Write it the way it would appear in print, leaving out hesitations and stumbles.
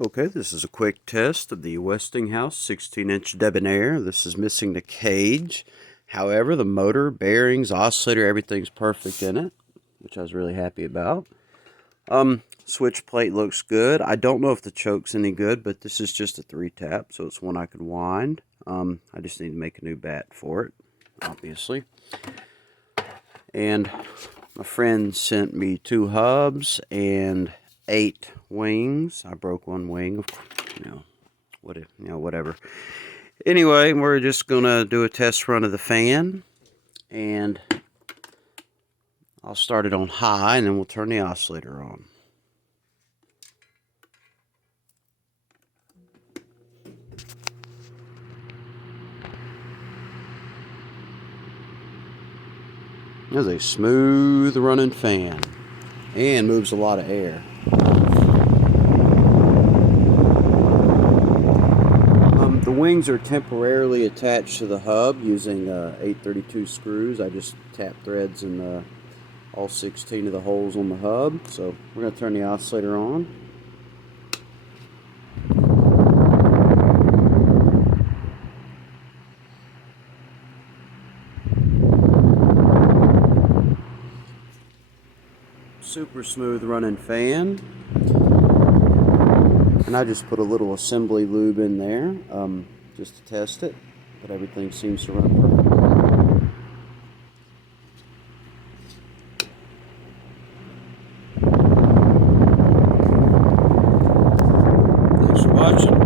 Okay, this is a quick test of the Westinghouse 16-inch Debonair. This is missing the cage. However, the motor, bearings, oscillator, everything's perfect in it, which I was really happy about. Switch plate looks good. I don't know if the choke's any good, but this is just a 3-tap, so it's one I could wind. I just need to make a new bat for it, obviously. And my friend sent me 2 hubs and 8 wings. I broke one wing, whatever. Anyway, we're just gonna do a test run of the fan, and I'll start it on high, and then we'll turn the oscillator on. There's a smooth running fan, and moves a lot of air. The wings are temporarily attached to the hub using 832 screws. I just tap threads in all 16 of the holes on the hub. So we're going to turn the oscillator on. Super smooth running fan. And I just put a little assembly lube in there just to test it, but everything seems to run perfectly. Thanks for watching.